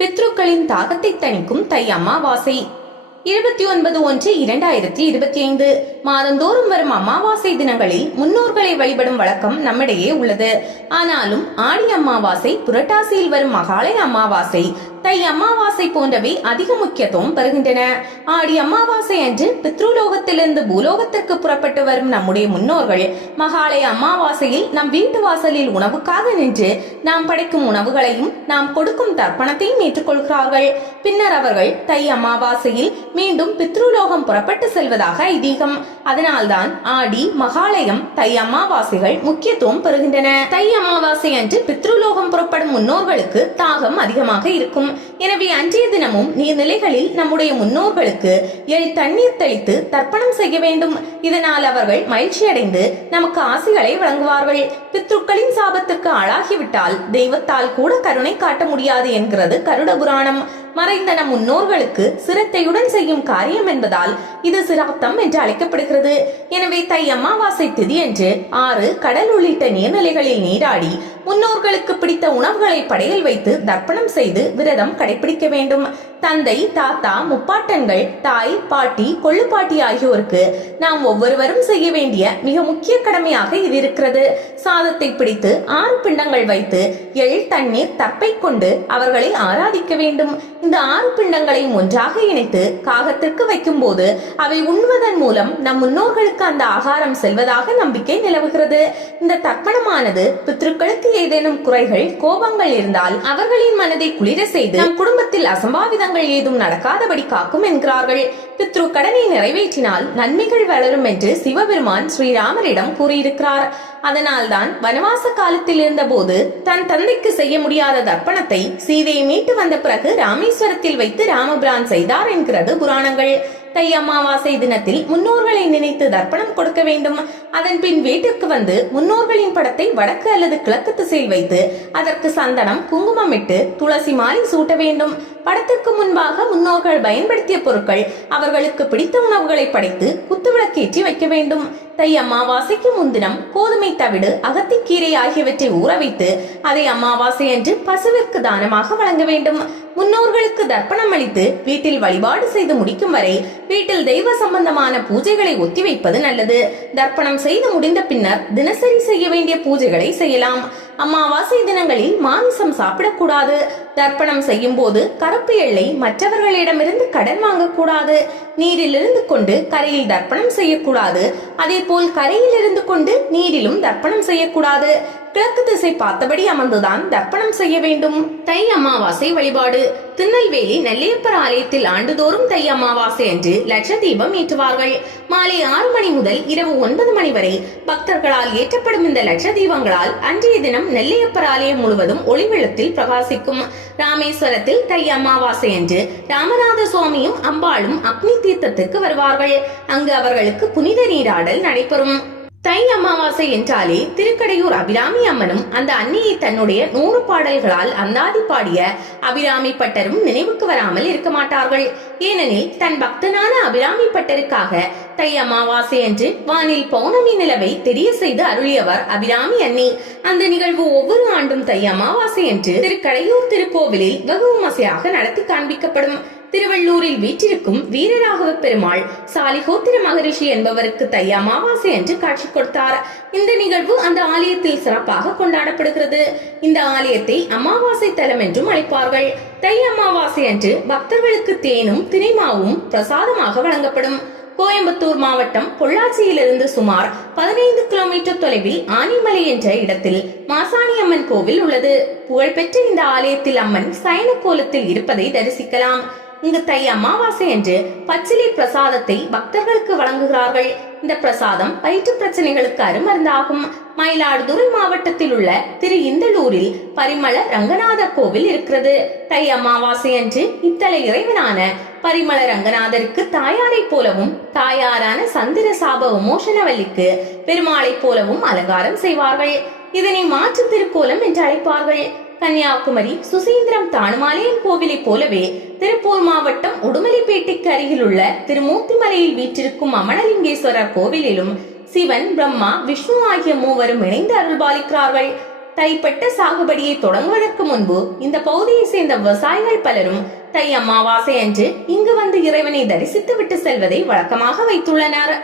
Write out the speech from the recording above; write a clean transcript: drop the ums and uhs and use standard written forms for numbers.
பித்ருக்களின் தாகத்தை தணிக்கும் தை அமாவாசை 29/1/2025 மாதந்தோறும் வரும் அமாவாசை தினங்களில் முன்னோர்களை வழிபடும் வழக்கம் நம்மிடையே உள்ளது. ஆனாலும் ஆடி அமாவாசை, புரட்டாசியில் வரும் மகாலய அமாவாசை, தை அமாவாசை போன்றவை அதிக முக்கியத்துவம் பெறுகின்றன. ஆடி அமாவாசை அன்று பித்ருலோகத்திலிருந்து பூலோகத்திற்கு புறப்பட்டு வரும் நம்முடைய முன்னோர்கள் மகாலய அமாவாசையில் நம் வீட்டு வாசலில் உணவுக்காக நின்று நாம் படைக்கும் உணவுகளையும் நாம் கொடுக்கும் தர்ப்பணத்தையும் ஏற்றுக்கொள்கிறார்கள். பின்னர் அவர்கள் தை அமாவாசையில் மீண்டும் பித்ருலோகம் புறப்பட்டு செல்வதாக ஐதீகம். அதனால்தான் ஆடி, மகாலயம், தை அமாவாசைகள் முக்கியத்துவம் பெறுகின்றன. தை அமாவாசை அன்று பித்ருலோகம் புறப்படும் முன்னோர்களுக்கு தாகம் அதிகமாக இருக்கும். எனவே அன்றைய தினமும் நீர்நிலைகளில் நம்முடைய முன்னோர்களுக்கு தண்ணீர் தெளித்து தர்ப்பணம் செய்ய வேண்டும். இதனால் அவர்கள் மகிழ்ச்சி அடைந்து நமக்கு ஆசிகளை வழங்குவார்கள். பித்ருக்களின் சாபத்துக்கு ஆளாகிவிட்டால் தெய்வத்தால் கூட கருணை காட்ட முடியாது என்கிறது கருட புராணம். மறைந்த நம் முன்னோர்களுக்கு சிரத்தையுடன் செய்யும் காரியம் என்பதால் இது சிராத்தம் என்று அழைக்கப்படுகிறது. எனவே தை அமாவாசை திதி அன்று ஆறு, கடல் உள்ளிட்ட நீர்நிலைகளில் நீராடி முன்னோர்களுக்கு பிடித்த உணவுகளை படையல் வைத்து தர்ப்பணம் செய்து விரதம் கடைபிடிக்க வேண்டும். தந்தை, தாத்தா, முப்பாட்டன்கள், தாய், பாட்டி, கொள்ளுப்பாட்டி ஆகியோருக்கு நாம் ஒவ்வொருவரும் செய்ய வேண்டிய மிக முக்கிய கடமையாக இது இருக்கிறது. சாதத்தை பிடித்து 6 பிண்டங்கள் வைத்து தண்ணீர், தப்பை கொண்டு அவர்களை ஆராதிக்க வேண்டும். இந்த 6 பிண்டங்களையும் ஒன்றாக இணைத்து காகத்திற்கு வைக்கும் போது அவை உண்ணுவதன் மூலம் நம் முன்னோர்களுக்கு அந்த ஆகாரம் செல்வதாக நம்பிக்கை நிலவுகிறது. இந்த தர்ப்பணமானது பித்ருக்களுக்கு ஏதேனும் குறைகள், கோபங்கள் இருந்தால் அவர்களின் மனதை குளிர செய்து நம் குடும்பத்தில் அசம்பாவிதங்கள் ஏதும் நடக்காதபடி காக்கும் என்கிறார்கள். பித்ரு கடனை நிறைவேற்றினால் நன்மைகள் வளரும் என்று சிவபெருமான் ஸ்ரீராமரிடம் கூறியிருக்கிறார். அதனால்தான் வனவாச காலத்தில் இருந்த போது தன் தந்தைக்கு செய்ய முடியாத தர்ப்பணத்தை சீதையை மீட்டு வந்த பிறகு ராமேஸ்வரத்தில் வைத்து ராமபிரான் செய்தார் என்கிறது புராணங்கள். தை அமாவாசை தினத்தில் முன்னோர்களை நினைத்து தர்ப்பணம் கொடுக்க வேண்டும். அதன் பின் வீட்டிற்கு வந்து முன்னோர்களின் படத்தை வடக்கு அல்லது கிழக்கு திசையில் வைத்து அதற்கு சந்தனம், குங்குமம் இட்டு துளசி மாலை சூட்ட வேண்டும். படத்திற்கு முன்பாக முன்னோர்கள் பயன்படுத்திய பொருட்கள், அவர்களுக்கு பிடித்த உணவுகளை படைத்து குத்துவிளக்கேற்றி வைக்க வேண்டும். தை அமாவாசைக்கு முன்தினம் கோதுமை தவிடு, அகத்திக்கீரை ஆகியவற்றை ஊற வைத்து அதை அமாவாசை அன்று பசுவிற்கு தானமாக வழங்க வேண்டும். முன்னோர்களுக்கு தர்ப்பணம் அளித்து வீட்டில் வழிபாடு செய்து முடிக்கும் வரை வீட்டில் தெய்வ சம்பந்தமான பூஜைகளை ஒத்திவைப்பது நல்லது. தர்ப்பணம் செய்து முடிந்த பின்னர் தினசரி செய்ய வேண்டிய பூஜைகளை செய்யலாம். அமாவாசை தினங்களில் மாமிசம் சாப்பிடக்கூடாது. தர்ப்பணம் செய்யும் போது கருப்பு எள்ளை மற்றவர்களிடமிருந்து கடன் வாங்கக்கூடாது. நீரில் இருந்து கொண்டு கரையில் தர்ப்பணம் செய்யக்கூடாது. அதே போல் கரையில் இருந்து கொண்டு நீரிலும் தர்ப்பணம் செய்யக்கூடாது. கிழக்கு திசை பார்த்தபடி அமர்ந்துதான் தர்ப்பணம் செய்ய வேண்டும். தை அமாவாசை வழிபாடு. திருநெல்வேலி நெல்லையப்பர் ஆலயத்தில் ஆண்டுதோறும் தை அமாவாசை அன்று லட்ச தீபம் ஏற்றுவார்கள். மாலை 6 மணி முதல் இரவு 9 மணி வரை பக்தர்களால் ஏற்றப்படும் இந்த லட்ச தீபங்களால் அன்றைய தினம் நெல்லையப்பர் ஆலயம் முழுவதும் ஒளிவெள்ளத்தில் பிரகாசிக்கும். ராமேஸ்வரத்தில் தை அமாவாசை அன்று ராமநாத சுவாமியும் அம்பாளும் அக்னி தீர்த்தத்திற்கு வருவார்கள். அங்கு அவர்களுக்கு புனித நீராடல் நடைபெறும். தை அமாவாசை என்றாலே திருக்கடையூர் அபிராமி அம்மனும் அந்த அன்னியை தன்னுடைய 100 பாடல்களால் அந்தாதி பாடிய அபிராமி பட்டரும் நினைவுக்கு வராமல் இருக்க மாட்டார்கள். ஏனெனில் தன் பக்தனான அபிராமி பட்டருக்காக தை அமாவாசை அன்று வானில் பௌர்ணமி நிலவை தெரிய செய்து அருளியவர் அபிராமி அன்னி. அந்த நிகழ்வு ஒவ்வொரு ஆண்டும் தை அமாவாசை அன்று திருக்கடையூர் திருக்கோவிலில் வெகு விமர்சையாக நடத்தி காண்பிக்கப்படும். திருவள்ளூரில் வீற்றிருக்கும் வீரராகவ பெருமாள் சாலிகோத்திர மகரிஷி என்பவருக்கு தை அமாவாசை அன்று காட்சி கொடுத்தார். இந்த நிகழ்வு அந்த ஆலயத்தில் சிறப்பாக கொண்டாடப்படுகிறது. இந்த ஆலயத்தை அமாவாசை தலம் என்றும் அழைப்பார்கள். தை அமாவாசை அன்று பக்தர்களுக்கு தேனும் தினைமாவும் பிரசாதமாக வழங்கப்படும். கோயம்புத்தூர் மாவட்டம் பொள்ளாச்சியிலிருந்து சுமார் 15 கிலோமீட்டர் தொலைவில் ஆனிமலை என்ற இடத்தில் மாசாணியம்மன் கோவில் உள்ளது. புகழ்பெற்ற இந்த ஆலயத்தில் அம்மன் சயன கோலத்தில் இருப்பதை தரிசிக்கலாம். இங்கு தை அமாவாசை அன்று பச்சிலை பிரசாதத்தை பக்தர்களுக்கு வழங்குகிறார்கள். இந்த பிரசாதம் வயிற்று பிரச்சனைகளுக்கு அருமருந்தாகும். மயிலாடுதுறை மாவட்டத்தில் உள்ள திரு இந்தலூரில் பரிமள ரங்கநாதர் கோவில் இருக்கிறது. தை அமாவாசை அன்று இத்தல இறைவனான பரிமள ரங்கநாதருக்கு தாயாரை போலவும் தாயாரான சந்திர சாப விமோசனவல்லிக்கு பெருமாளை போலவும் அலங்காரம் செய்வார்கள். இதனை மாற்று திருக்கோலம் என்று அழைப்பார்கள். கன்னியாகுமரி சுசீந்திரம் தானுமாலையன் கோவிலை போலவே திருப்பூர் மாவட்டம் உடுமலைப்பேட்டைக்கு அருகில் உள்ள திருமூர்த்திமலையில் வீற்றிருக்கும் அமனலிங்கேஸ்வரர் கோவிலிலும் சிவன், பிரம்மா, விஷ்ணு ஆகிய மூவரும் இணைந்து அருள்பாலிக்கிறார்கள். தைப்பட்ட சாகுபடியை தொடங்குவதற்கு முன்பு இந்த பகுதியை சேர்ந்த விவசாயிகள் பலரும் தை அமாவாசை அன்று இங்கு வந்து இறைவனை தரிசித்து விட்டு செல்வதை வழக்கமாக வைத்துள்ளனர்.